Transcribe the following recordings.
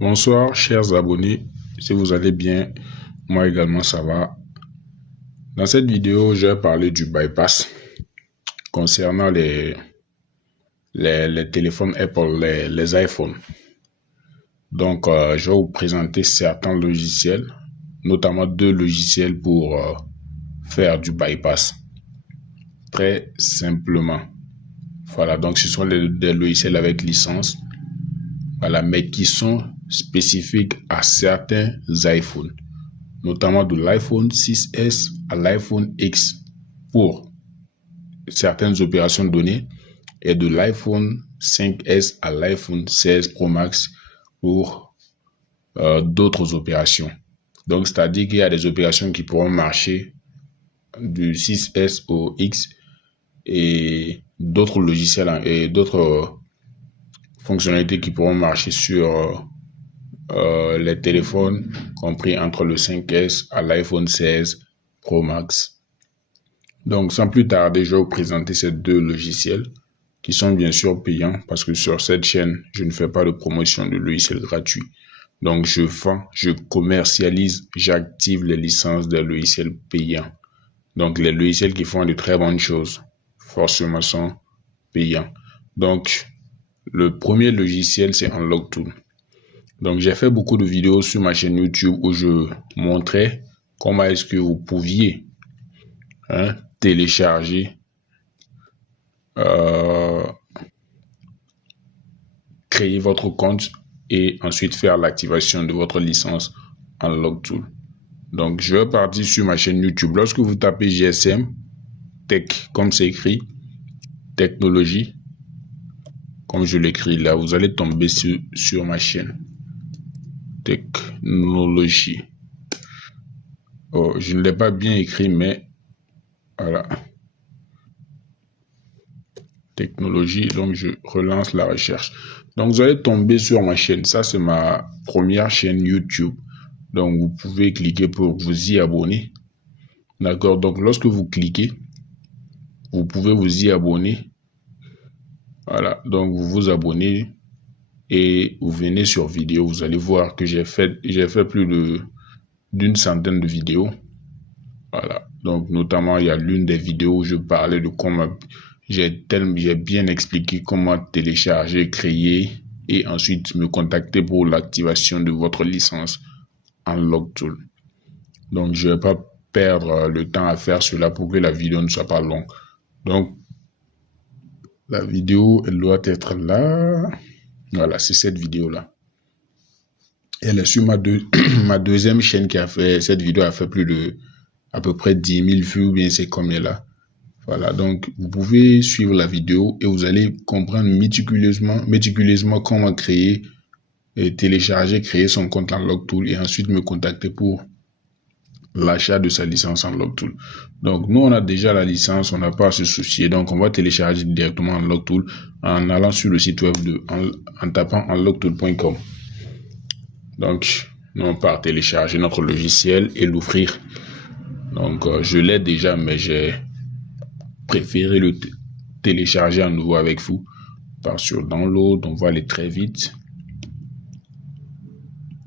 Bonsoir chers abonnés, si vous allez bien, moi également ça va. Dans cette vidéo, je vais parler du bypass concernant les téléphones Apple, les iPhones. Donc, je vais vous présenter certains logiciels, notamment 2 logiciels pour faire du bypass. Très simplement. Voilà, donc ce sont des logiciels avec licence, voilà, mais qui sont spécifiques à certains iPhones, notamment de l'iPhone 6S à l'iPhone X pour certaines opérations données et de l'iPhone 5S à l'iPhone 16 Pro Max pour d'autres opérations. Donc, c'est-à-dire qu'il y a des opérations qui pourront marcher du 6S au X et d'autres logiciels et d'autres fonctionnalités qui pourront marcher sur les téléphones compris entre le 5S à l'iPhone 16 Pro Max. Donc, sans plus tarder, je vais vous présenter ces 2 logiciels qui sont bien sûr payants parce que sur cette chaîne, je ne fais pas de promotion de logiciels gratuits. Donc, je commercialise, j'active les licences des logiciels payants. Donc, les logiciels qui font de très bonnes choses, forcément sont payants. Donc, le premier logiciel, c'est UnlockTool. Donc, j'ai fait beaucoup de vidéos sur ma chaîne YouTube où je montrais comment est-ce que vous pouviez télécharger, créer votre compte et ensuite faire l'activation de votre licence UnlockTool. Donc, je vais partir sur ma chaîne YouTube. Lorsque vous tapez GSM, Tech, comme c'est écrit, technologie, comme je l'écris là, vous allez tomber sur ma chaîne. Technologie. Oh, je ne l'ai pas bien écrit, mais voilà. Technologie, donc je relance la recherche. Donc, vous allez tomber sur ma chaîne. Ça, c'est ma première chaîne YouTube. Donc, vous pouvez cliquer pour vous y abonner. D'accord? Donc, lorsque vous cliquez, vous pouvez vous y abonner. Voilà. Donc, vous vous abonnez et vous venez sur vidéo. Vous allez voir que j'ai fait plus d'une centaine de vidéos. Voilà. Donc, notamment, il y a l'une des vidéos où je parlais de comment j'ai bien expliqué comment télécharger, créer et ensuite me contacter pour l'activation de votre licence UnlockTool. Donc, je ne vais pas perdre le temps à faire cela pour que la vidéo ne soit pas longue. Donc, la vidéo, elle doit être là. Voilà, c'est cette vidéo-là. Elle est sur ma deuxième chaîne qui a fait, cette vidéo a fait plus de à peu près 10 000 vues, ou bien c'est comme elle est là. Voilà, donc vous pouvez suivre la vidéo et vous allez comprendre méticuleusement comment créer, et télécharger, créer son compte UnlockTool et ensuite me contacter pour l'achat de sa licence UnlockTool. Donc nous on a déjà la licence, on n'a pas à se soucier, donc on va télécharger directement UnlockTool en allant sur le site web en tapant unlocktool.com. Donc nous on part télécharger notre logiciel et l'ouvrir. Donc je l'ai déjà, mais j'ai préféré le télécharger à nouveau avec vous. Par sur download, on va aller très vite.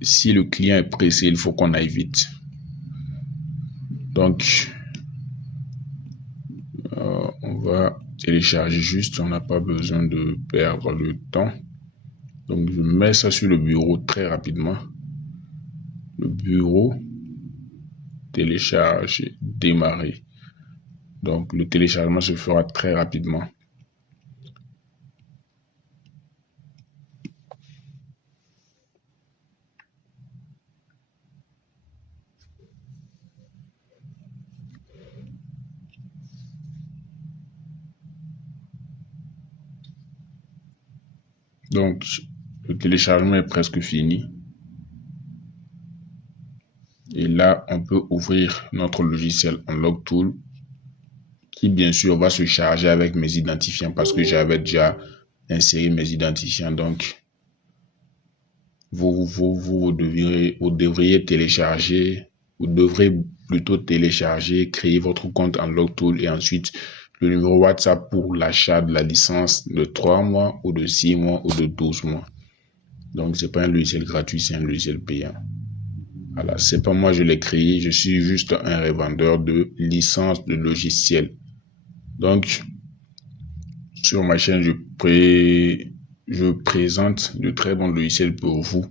Si le client est pressé, il faut qu'on aille vite. Donc, on va télécharger juste, on n'a pas besoin de perdre le temps. Donc, je mets ça sur le bureau très rapidement. Le bureau, télécharger, démarrer. Donc, le téléchargement se fera très rapidement. Donc, le téléchargement est presque fini. Et là, on peut ouvrir notre logiciel UnlockTool qui, bien sûr, va se charger avec mes identifiants parce que j'avais déjà inséré mes identifiants. Donc, vous devrez télécharger, vous devrez plutôt télécharger, créer votre compte UnlockTool et ensuite le numéro WhatsApp pour l'achat de la licence de 3 mois ou de 6 mois ou de 12 mois. Donc, c'est pas un logiciel gratuit, c'est un logiciel payant. Voilà, c'est pas moi, je l'ai créé. Je suis juste un revendeur de licences de logiciels. Donc, sur ma chaîne, je présente de très bons logiciels pour vous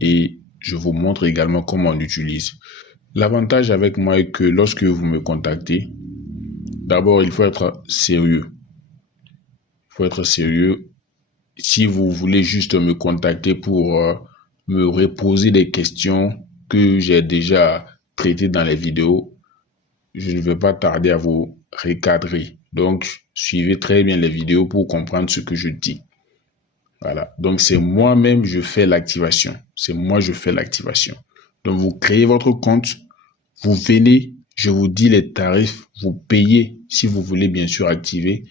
et je vous montre également comment on l'utilise. L'avantage avec moi est que lorsque vous me contactez, d'abord, il faut être sérieux. Il faut être sérieux. Si vous voulez juste me contacter pour me reposer des questions que j'ai déjà traitées dans les vidéos, je ne vais pas tarder à vous recadrer. Donc, suivez très bien les vidéos pour comprendre ce que je dis. Voilà. Donc, c'est moi-même, je fais l'activation. C'est moi, je fais l'activation. Donc, vous créez votre compte, vous venez, je vous dis les tarifs, vous payez si vous voulez bien sûr activer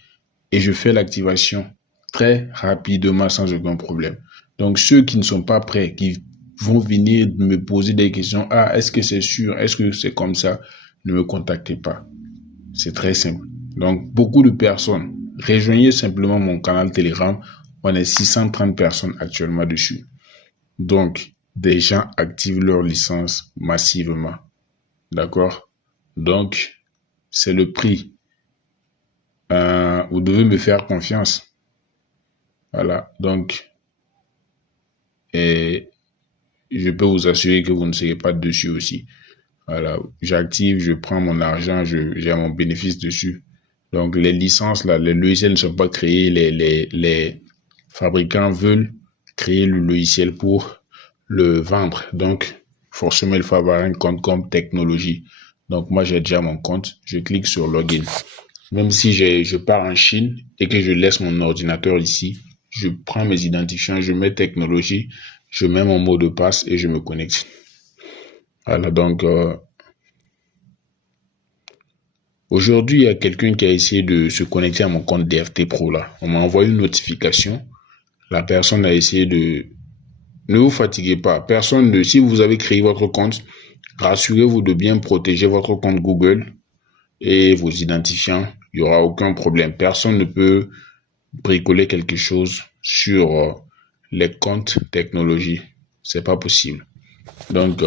et je fais l'activation très rapidement sans aucun problème. Donc, ceux qui ne sont pas prêts, qui vont venir me poser des questions, ah, est-ce que c'est sûr, est-ce que c'est comme ça, ne me contactez pas. C'est très simple. Donc, beaucoup de personnes, rejoignez simplement mon canal Telegram. On est 630 personnes actuellement dessus. Donc, des gens activent leur licence massivement. D'accord? Donc, c'est le prix. Vous devez me faire confiance. Voilà. Donc, et je peux vous assurer que vous ne serez pas dessus aussi. Voilà. J'active, je prends mon argent, j'ai mon bénéfice dessus. Donc, les licences, là, les logiciels ne sont pas créés. Les fabricants veulent créer le logiciel pour le vendre. Donc, forcément, il faut avoir un compte comme technologie. Donc, moi, j'ai déjà mon compte. Je clique sur Login. Même si je pars en Chine et que je laisse mon ordinateur ici, je prends mes identifiants, je mets technologie, je mets mon mot de passe et je me connecte. Voilà, donc, aujourd'hui, il y a quelqu'un qui a essayé de se connecter à mon compte DFT Pro là. On m'a envoyé une notification. La personne a essayé de... Ne vous fatiguez pas. Si vous avez créé votre compte, rassurez-vous de bien protéger votre compte Google et vos identifiants. Il n'y aura aucun problème. Personne ne peut bricoler quelque chose sur les comptes technologie. C'est pas possible. Donc,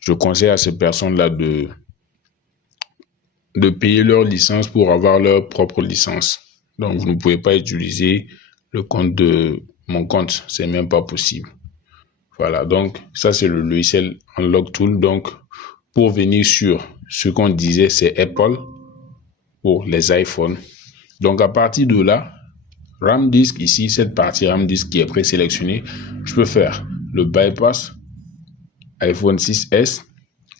je conseille à ces personnes-là de payer leur licence pour avoir leur propre licence. Donc, vous ne pouvez pas utiliser le compte de mon compte. C'est même pas possible. Voilà. Donc, ça, c'est le logiciel Unlock Tool. Donc, pour venir sur ce qu'on disait, c'est Apple pour les iPhones. Donc, à partir de là, RAM disk ici, cette partie RAM disk qui est présélectionnée, je peux faire le bypass iPhone 6S,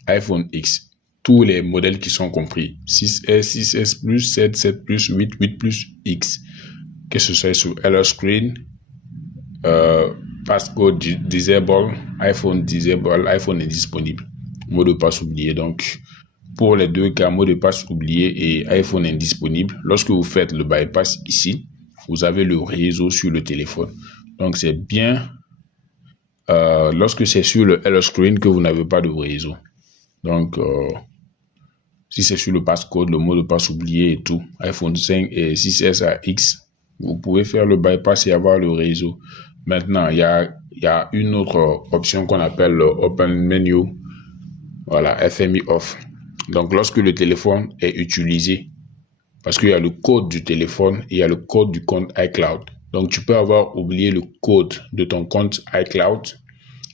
iPhone X. Tous les modèles qui sont compris. 6S, 6S Plus, 7, 7 Plus, 8, 8 Plus, X. Que ce soit sur Hello Screen, passcode disable, iPhone disable, iPhone est disponible. Mot de passe oublié. Donc, pour les deux cas, mot de passe oublié et iPhone indisponible, lorsque vous faites le bypass ici, vous avez le réseau sur le téléphone. Donc, c'est bien lorsque c'est sur le Hello Screen que vous n'avez pas de réseau. Donc, si c'est sur le passcode, le mot de passe oublié et tout, iPhone 5 et 6S à X, vous pouvez faire le bypass et avoir le réseau. Maintenant, il y a une autre option qu'on appelle le Open Menu. Voilà, FMI Off. Donc, lorsque le téléphone est utilisé, parce qu'il y a le code du téléphone et il y a le code du compte iCloud. Donc, tu peux avoir oublié le code de ton compte iCloud.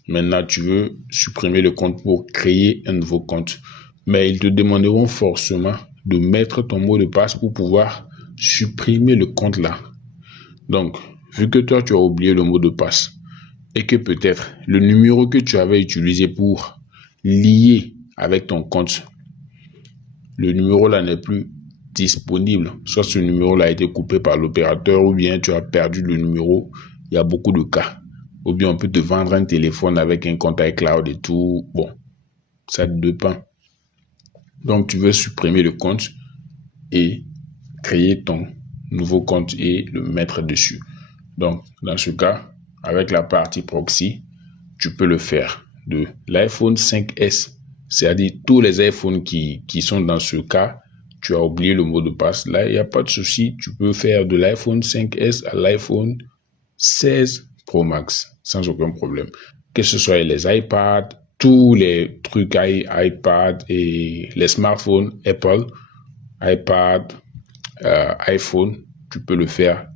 Maintenant, tu veux supprimer le compte pour créer un nouveau compte. Mais ils te demanderont forcément de mettre ton mot de passe pour pouvoir supprimer le compte là. Donc, vu que toi, tu as oublié le mot de passe et que peut-être le numéro que tu avais utilisé pour lier avec ton compte, le numéro là n'est plus disponible. Soit ce numéro là a été coupé par l'opérateur ou bien tu as perdu le numéro. Il y a beaucoup de cas. Ou bien on peut te vendre un téléphone avec un compte iCloud et tout. Bon, ça dépend. Donc, tu veux supprimer le compte et créer ton nouveau compte et le mettre dessus. Donc, dans ce cas, avec la partie proxy, tu peux le faire de l'iPhone 5S. C'est-à-dire tous les iPhones qui sont dans ce cas, tu as oublié le mot de passe. Là, il n'y a pas de souci. Tu peux faire de l'iPhone 5S à l'iPhone 16 Pro Max sans aucun problème. Que ce soit les iPads, tous les trucs iPad et les smartphones Apple, iPad, iPhone, tu peux le faire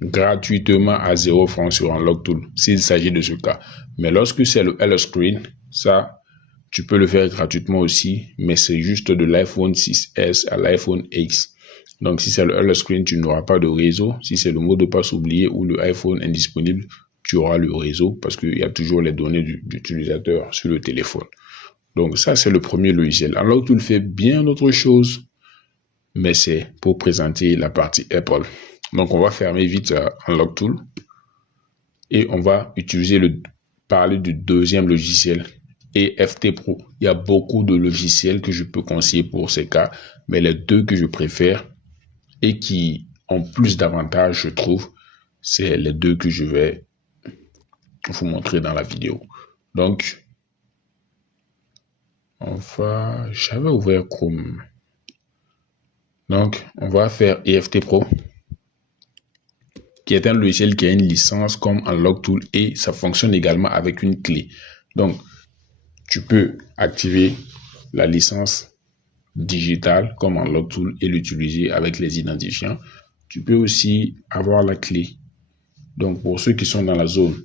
gratuitement à 0 francs sur Unlocktool s'il s'agit de ce cas. Mais lorsque c'est le L-Screen, ça, tu peux le faire gratuitement aussi, mais c'est juste de l'iPhone 6S à l'iPhone X. Donc, si c'est le L-Screen, tu n'auras pas de réseau. Si c'est le mot de passe oublié ou le iPhone indisponible, tu auras le réseau parce qu'il y a toujours les données d'utilisateur sur le téléphone. Donc, ça, c'est le premier logiciel. Unlocktool fait bien d'autres choses, mais c'est pour présenter la partie Apple. Donc, on va fermer vite Unlocktool et on va parler du deuxième logiciel, EFT Pro. Il y a beaucoup de logiciels que je peux conseiller pour ces cas, mais les deux que je préfère et qui ont plus d'avantages, je trouve, c'est les deux que je vais vous montrer dans la vidéo. Donc, j'avais ouvert Chrome. Donc, on va faire EFT Pro, qui est un logiciel qui a une licence comme Unlocktool et ça fonctionne également avec une clé. Donc, tu peux activer la licence digitale comme Unlocktool et l'utiliser avec les identifiants. Tu peux aussi avoir la clé. Donc, pour ceux qui sont dans la zone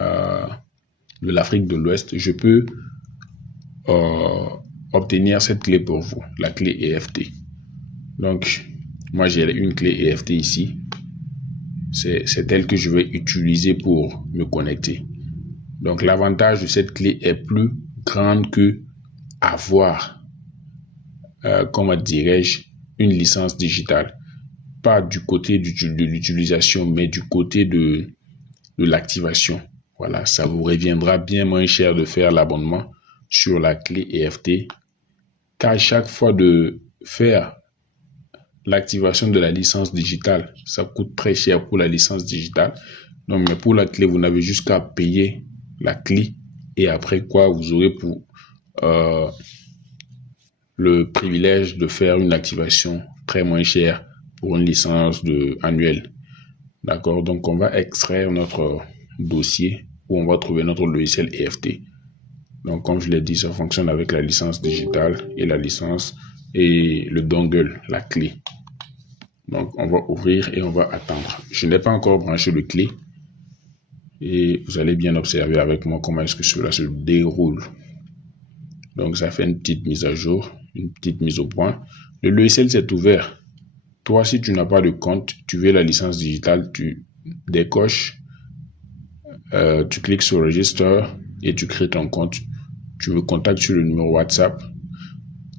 de l'Afrique de l'Ouest, je peux obtenir cette clé pour vous, la clé EFT. Donc, moi, j'ai une clé EFT ici. C'est elle que je vais utiliser pour me connecter. Donc, l'avantage de cette clé est plus grande que avoir, comment dirais-je, une licence digitale. Pas du côté de l'utilisation, mais du côté de l'activation. Voilà, ça vous reviendra bien moins cher de faire l'abonnement sur la clé EFT qu'à chaque fois de faire l'activation de la licence digitale. Ça coûte très cher pour la licence digitale. Donc, mais pour la clé, vous n'avez juste qu'à payer la clé et après quoi, vous aurez pour le privilège de faire une activation très moins chère pour une licence annuelle. D'accord? Donc, on va extraire notre dossier où on va trouver notre logiciel EFT. Donc, comme je l'ai dit, ça fonctionne avec la licence digitale et la licence et le dongle, la clé. Donc, on va ouvrir et on va attendre. Je n'ai pas encore branché le clé et vous allez bien observer avec moi comment est-ce que cela se déroule. Donc, ça fait une petite mise à jour, une petite mise au point. Le logiciel s'est ouvert. Toi, si tu n'as pas de compte, tu veux la licence digitale, tu décoches, tu cliques sur Register et tu crées ton compte. Tu me contactes sur le numéro WhatsApp.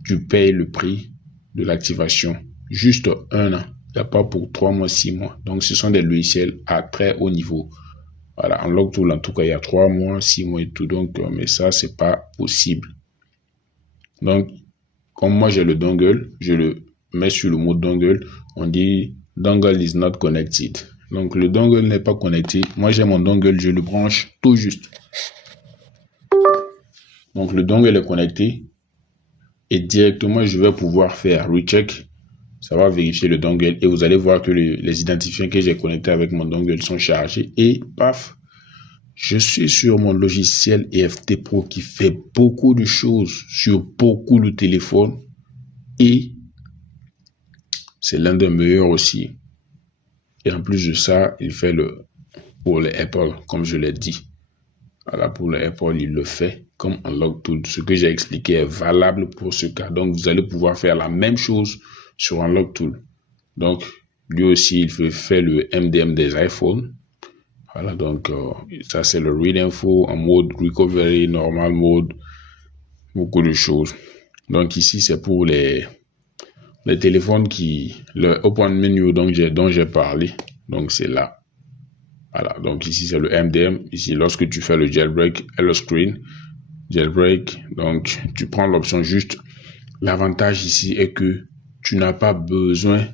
Tu payes le prix de l'activation. Juste 1 an. Il n'y a pas pour 3 mois, 6 mois. Donc, ce sont des logiciels à très haut niveau. Voilà, Unlocktool, en tout cas, il y a 3 mois, 6 mois et tout. Donc, mais ça, c'est pas possible. Donc, comme moi, j'ai le dongle, je le mets sur le mot dongle. On dit dongle is not connected. Donc, le dongle n'est pas connecté. Moi, j'ai mon dongle, je le branche tout juste. Donc, le dongle est connecté. Et directement, je vais pouvoir faire recheck. Ça va vérifier le dongle et vous allez voir que les identifiants que j'ai connectés avec mon dongle sont chargés. Et paf, je suis sur mon logiciel EFT Pro qui fait beaucoup de choses sur beaucoup de téléphones. Et c'est l'un des meilleurs aussi. Et en plus de ça, il fait pour les Apple, comme je l'ai dit. Voilà, pour les Apple, il le fait comme Unlocktool. Ce que j'ai expliqué est valable pour ce cas. Donc, vous allez pouvoir faire la même chose sur Unlocktool. Donc, lui aussi, il fait le MDM des iPhones. Voilà, donc, ça, c'est le Read Info en mode Recovery, Normal Mode, beaucoup de choses. Donc, ici, c'est pour les téléphones le Open Menu dont j'ai parlé. Donc, c'est là. Voilà, donc ici, c'est le MDM. Ici, lorsque tu fais le jailbreak et le screen, jailbreak, donc, tu prends l'option juste. L'avantage ici est que tu n'as pas besoin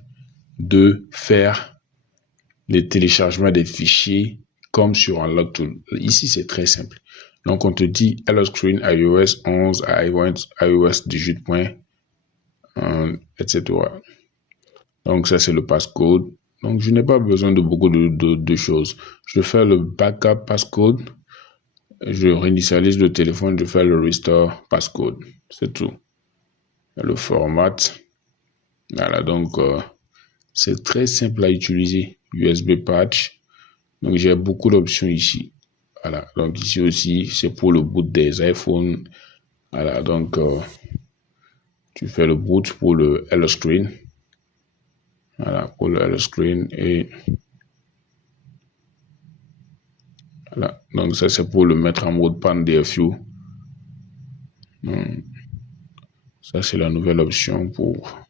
de faire les téléchargements des fichiers comme sur Unlocktool. Ici, c'est très simple. Donc, on te dit Hello Screen iOS 11 à iOS 18. Etc. Donc, ça, c'est le passcode. Donc, je n'ai pas besoin de beaucoup de choses. Je fais le backup passcode. Je réinitialise le téléphone. Je fais le restore passcode. C'est tout. Le format. Voilà, donc, c'est très simple à utiliser. USB patch. Donc, j'ai beaucoup d'options ici. Voilà, donc ici aussi, c'est pour le boot des iPhones. Voilà, donc, tu fais le boot pour le Hello Screen. Voilà, pour le Hello Screen. Et voilà, donc ça, c'est pour le mettre en mode Pan DFU. Ça, c'est la nouvelle option pour...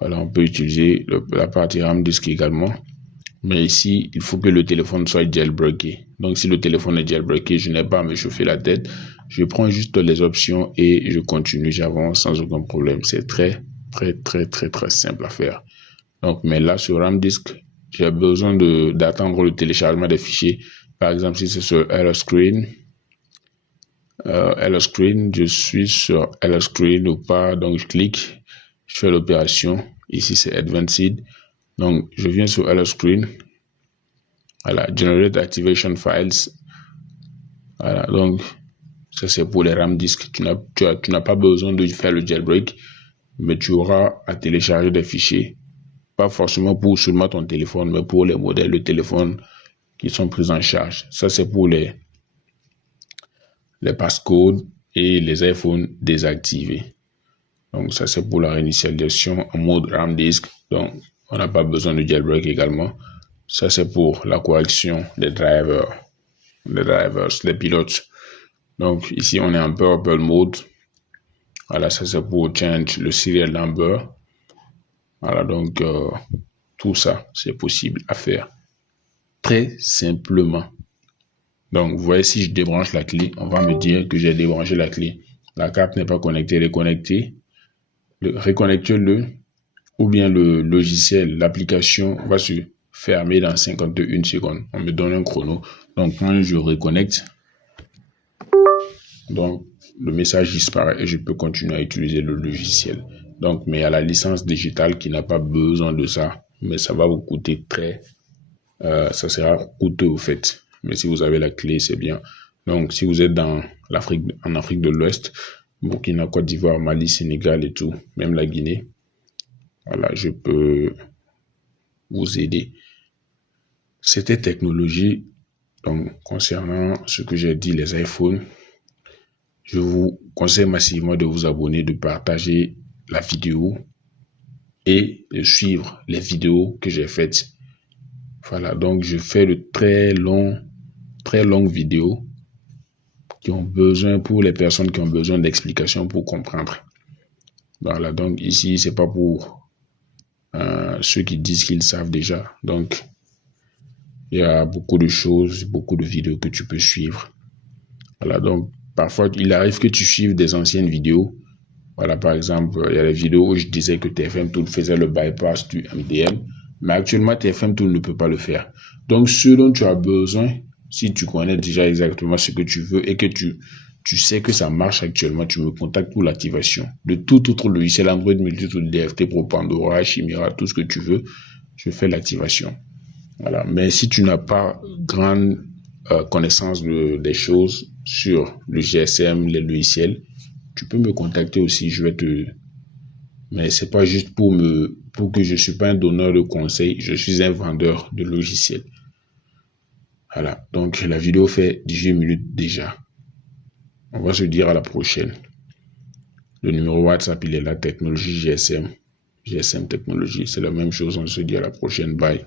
Voilà, on peut utiliser la partie RAM disk également. Mais ici, il faut que le téléphone soit jailbreaké. Donc, si le téléphone est jailbreaké, je n'ai pas à me chauffer la tête. Je prends juste les options et je continue, j'avance sans aucun problème. C'est très simple à faire. Donc, mais là, sur RAM disk, j'ai besoin d'attendre le téléchargement des fichiers. Par exemple, si c'est sur Hello Screen, je suis sur Hello Screen ou pas, donc je clique, je fais l'opération. Ici, c'est Advanced. Donc, je viens sur Hello Screen. Voilà, Generate Activation Files. Voilà, donc, ça c'est pour les RAM disk. Tu n'as pas besoin de faire le jailbreak, mais tu auras à télécharger des fichiers. Pas forcément pour seulement ton téléphone, mais pour les modèles de téléphone qui sont pris en charge. Ça, c'est pour les passcodes et les iPhones désactivés. Donc, ça, c'est pour la réinitialisation en mode RAM disk. Donc, on n'a pas besoin de jailbreak également. Ça, c'est pour la correction des drivers, les pilotes. Donc, ici, on est en Purple Mode. Voilà, ça, c'est pour change le serial number. Voilà, donc, tout ça, c'est possible à faire très simplement. Donc, vous voyez, si je débranche la clé, on va me dire que j'ai débranché la clé. La carte n'est pas connectée, reconnectée. Reconnectez-le, ou bien le logiciel, l'application va se fermer dans 51 secondes. On me donne un chrono. Donc, quand je reconnecte, donc, le message disparaît et je peux continuer à utiliser le logiciel. Donc, mais à la licence digitale qui n'a pas besoin de ça, mais ça va vous coûter ça sera coûteux au fait. Mais si vous avez la clé, c'est bien. Donc, si vous êtes en Afrique de l'Ouest, Burkina, Côte d'Ivoire, Mali, Sénégal et tout, même la Guinée, voilà, je peux vous aider. C'était technologie. Donc, concernant ce que j'ai dit, les iPhones, je vous conseille massivement de vous abonner, de partager la vidéo et de suivre les vidéos que j'ai faites. Voilà, donc je fais de très longues vidéos qui ont besoin, pour les personnes qui ont besoin d'explications pour comprendre. Voilà, donc ici, c'est pas pour ceux qui disent qu'ils savent déjà. Donc, il y a beaucoup de choses, beaucoup de vidéos que tu peux suivre. Voilà, donc parfois, il arrive que tu suives des anciennes vidéos. Voilà, par exemple, il y a des vidéos où je disais que TFM Tool faisait le bypass du MDM. Mais actuellement, TFM Tool ne peut pas le faire. Donc, ce dont tu as besoin, si tu connais déjà exactement ce que tu veux et que tu sais que ça marche actuellement, tu me contactes pour l'activation. De tout autre logiciel, Android, Multitool, DFT, Pro, Pandora, Chimera, tout ce que tu veux, je fais l'activation. Voilà. Mais si tu n'as pas grande connaissance des choses sur le GSM, les logiciels, tu peux me contacter aussi, mais c'est pas juste pour que je suis pas un donneur de conseils, je suis un vendeur de logiciels. Voilà, donc la vidéo fait 18 minutes déjà. On va se dire à la prochaine. Le numéro WhatsApp, il est là, technologie GSM technologie, c'est la même chose, on se dit à la prochaine, bye.